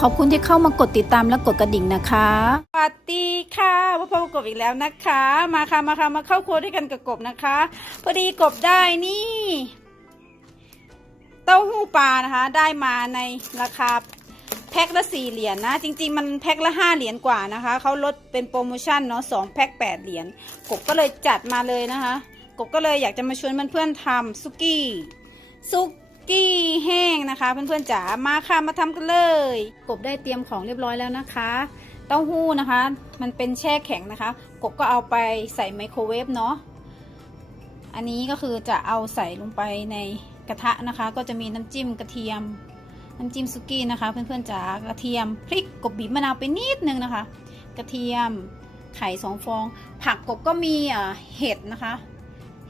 ขอบคุณที่เข้ามากดติดตามและกดกระดิ่งนะคะสวัสดีค่ะพบกับกบอีกแล้วนะคะ มาค่ะมาค่ะมาเข้าครัวด้วยกันกับกบนะคะ พอดีกบได้นี่ เต้าหู้ปลานะคะ ได้มาในราคาแพ็คละสี่เหรียญนะ จริง ๆ มันแพ็คละห้าเหรียญกว่านะคะเขาลดเป็นโปรโมชั่นเนาะสองแพ็คแปดเหรียญกบก็เลยจัดมาเลยนะคะ กบก็เลยอยากจะมาชวนเพื่อนๆทำซุกี้ซุก สกีแห้งนะคะ เพื่อนๆจ๋ามาค่ะมาทำกันเลย กบได้เตรียมของเรียบร้อยแล้วนะคะ เต้าหู้นะคะ มันเป็นแช่แข็งนะคะ กบก็เอาไปใส่ไมโครเวฟเนาะอันนี้ก็คือจะเอาใส่ลงไปในกระทะนะคะ ก็จะมีน้ำจิ้มกระเทียม น้ำจิ้มซุกี้นะคะ เพื่อนๆจ๋ากระเทียมพริกกบบีบมะนาวไปนิดนึงนะคะ กระเทียมไข่สองฟอง ผักกบก็มีเห็ดนะคะ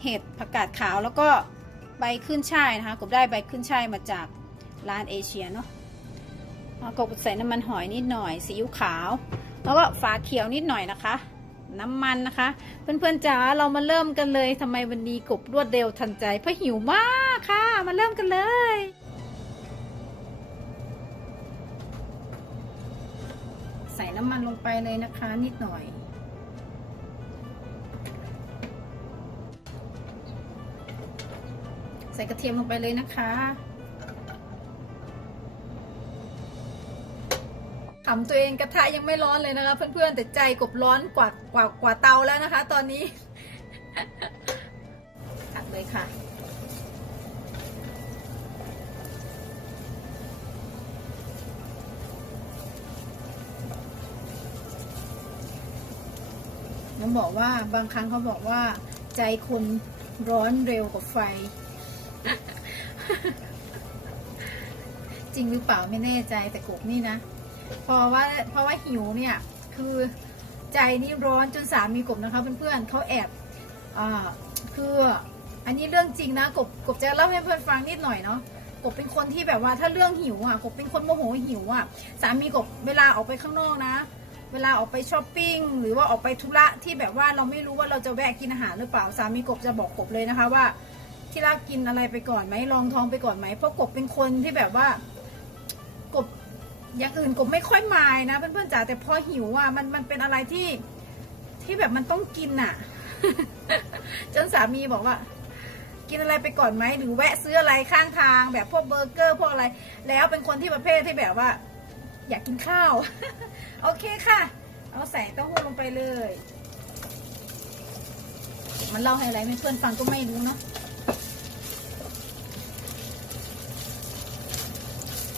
เห็ดผักกาดขาวแล้วก็ บขึ้นช่ายนะคะกบได้ใบขึ้นช่ายมาจากร้านเอเชียเนาะกบใส่น้ำมันหอยนิดหน่อยซีอิ๊วขาว แล้วก็ฝาเขียวนิดหน่อยนะคะ น้ำมันนะคะ เพื่อนๆจ๋าเรามาเริ่มกันเลยทำไมวันนี้กบรวดเร็วทันใจเพราะหิวมากค่ะ มาเริ่มกันเลยใส่น้ำมันลงไปเลยนะคะนิดหน่อย ใส่กระเทียมลงไปเลยนะคะขำตัวเองกระทะยังไม่ร้อนเลยนะคะ เพื่อนๆแต่ใจกบร้อนกว่ากว่ากว่าเตาแล้วนะคะ ตอนนี้ตักเลยค่ะน้องบอกว่าบางครั้งเขาบอกว่าใจคนร้อนเร็วกว่าไฟ จริงหรือเปล่าไม่แน่ใจแต่กบนี่นะเพราะว่าเพราะว่าหิวเนี่ยคือใจนี่ร้อนจนสามีกบนะคะเพื่อนๆเขาแอบอ่าคืออันนี้เรื่องจริงนะกบกบจะเล่าให้เพื่อนฟังนิดหน่อยเนาะกบเป็นคนที่แบบว่าถ้าเรื่องหิวอะกบเป็นคนโมโหหิวอะสามีกบเวลาออกไปข้างนอกนะ เวลาออกไปช้อปปิ้งหรือว่าออกไปธุระที่แบบว่าเราไม่รู้ว่าเราจะแวะกินอาหารหรือเปล่าสามีกบจะบอกกบเลยนะคะว่า ที่รักกินอะไรไปก่อนไหมลองท้องไปก่อนไหมเพราะกบเป็นคนที่แบบว่า กบอย่างอื่นกบไม่ค่อยมายนะเพื่อนๆจ๋าแต่พอหิวอะมันมันเป็นอะไรที่ที่แบบมันต้องกินอะ จนสามีบอกว่า กินอะไรไปก่อนไหมหรือแวะซื้ออะไรข้างทาง แบบพวกเบอร์เกอร์พวกอะไร แล้วเป็นคนที่ประเภทที่แบบว่า อยากกินข้าว โอเคค่ะ เอาใส่เต้าหู้ลงไปเลย มันเล่าให้อะไรไม่เพื่อนฟังก็ไม่รู้เนาะ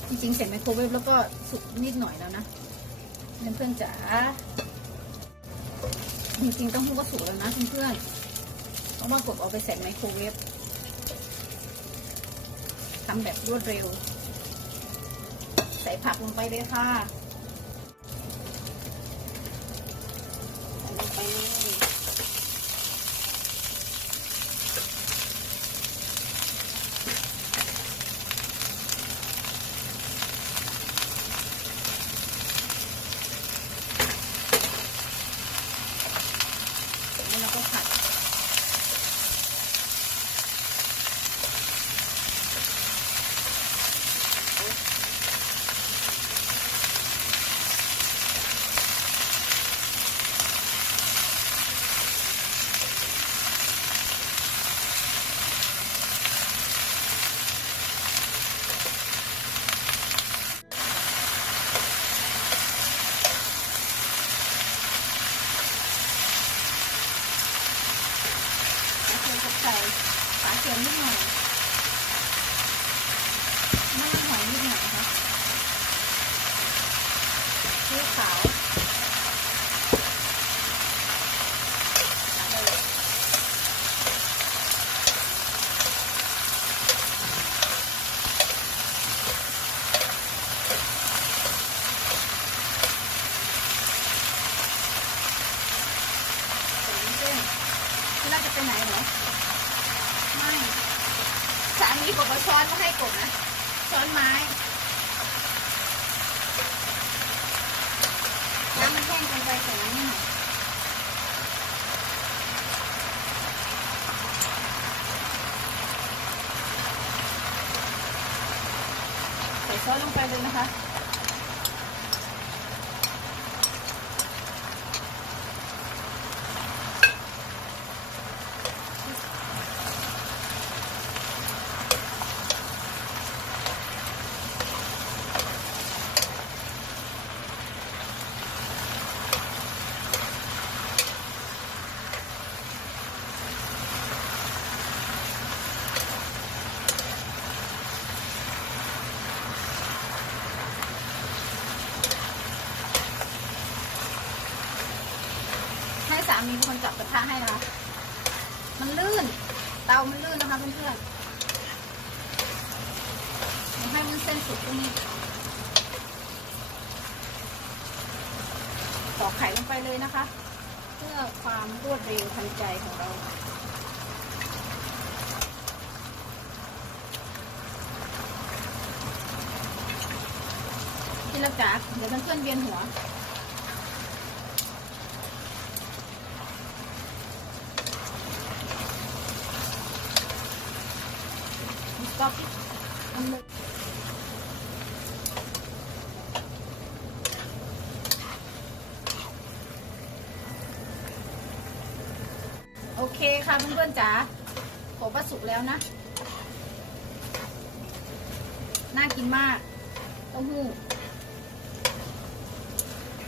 จริงๆเสร็จไมโครเวฟแล้วก็สุกนิดหน่อยแล้วนะเพื่อนๆจ๋าจริงๆต้าหู้ก็สุกแล้วนะเพื่อนๆเพราะว่ากดเอาไปใส่ไมโครเวฟทำแบบรวดเร็ว ใส่ผักลงไปเลยค่ะใส่ลงไปเลยเสร็จแล้วเราก็ผัด แล้วเทกับใส่ฝาเขียวนิดหน่อยน้ำมันหอยนิดหน่อยนะคะซีอิ๊วขาวเอาเลยใส่วุ้นเส้นที่เราจะ ไปไหนเหรอ ไม่สามีบอกว่าช้อนมาให้กบนะ ช้อนไม้ น้ำมันแห้งเกินไปใส่น้ำนิดหน่อใส่ซอสลงไปเลยนะคะ สามีเป็นคนจับกระทะให้นะคะมันลื่น เตามันลื่นนะคะเพื่อนๆให้มันเส้นสุกตรงนี้ตอกไข่ลงไปเลยนะคะ เพื่อความรวดเร็วทันใจของเราที่รักาเดี๋ยวเพื่อนๆเวียนหัว Stop it. มันเลยโอเคค่ะเพื่อนๆจ๋าขอประสุกแล้วนะ น่ากินมากเต้าหู้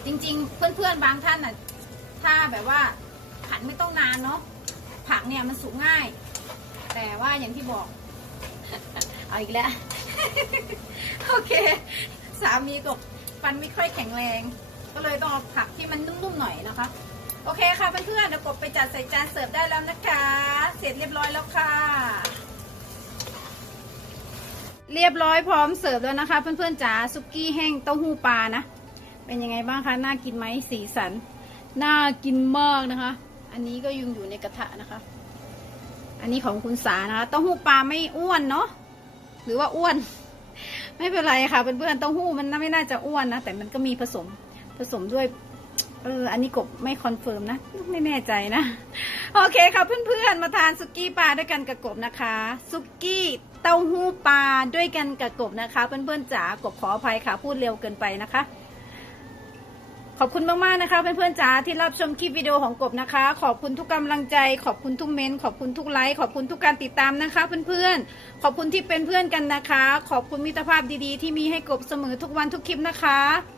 จริงๆ เพื่อนๆ บางท่านน่ะ ถ้าแบบว่าผัดไม่ต้องนานเนาะผักเนี่ยมันสุกง่าย แต่ว่าอย่างที่บอก เอาอีกแล้ว โอเค สามีกบฟันไม่ค่อยแข็งแรง ก็เลยต้องเอาผักที่มันนุ่มๆหน่อยนะคะ โอเคค่ะเพื่อนๆเดี๋ยวกบไปจัดใส่จานเสิร์ฟได้แล้วนะคะ เสร็จเรียบร้อยแล้วค่ะ เรียบร้อยพร้อมเสิร์ฟแล้วนะคะ เพื่อนๆจ๋าซุกี้แห้งเต้าหู้ปลานะ เป็นยังไงบ้างคะ น่ากินไหมสีสัน น่ากินมากนะคะ อันนี้ก็ยังอยู่ในกระทะนะคะ อันนี้ของคุณสานะคะ เต้าหู้ปลาไม่อ้วนเนาะ หรือว่าอ้วน ไม่เป็นไรค่ะเพื่อนๆ เต้าหู้มันไม่น่าจะอ้วนนะ แต่มันก็มีผสมผสมด้วย เออ อันนี้กบไม่คอนเฟิร์มนะ ไม่แน่ใจนะ โอเคค่ะเพื่อนๆ มาทานสุกี้ปลาด้วยกันกับกบนะคะ สุกี้เต้าหู้ปลาด้วยกันกับกบนะคะ เพื่อนๆจ๋ากบขออภัยค่ะ พูดเร็วเกินไปนะคะ ขอบคุณมากๆนะคะเพื่อนๆจ๋าที่รับชมคลิปวิดีโอของกบนะคะ ขอบคุณทุกกำลังใจ ขอบคุณทุกเมนขอบคุณทุกไลค์ขอบคุณทุกการติดตามนะคะ เพื่อนๆ ขอบคุณที่เป็นเพื่อนกันนะคะ ขอบคุณมิตรภาพดีๆ ที่มีให้กบเสมอทุกวันทุกคลิปนะคะ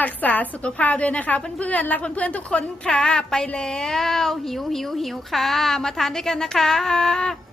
รักษาสุขภาพด้วยนะคะ เพื่อนๆรักเพื่อนๆทุกคนค่ะ ไปแล้ว หิวหิวหิวค่ะ มาทานด้วยกันนะคะ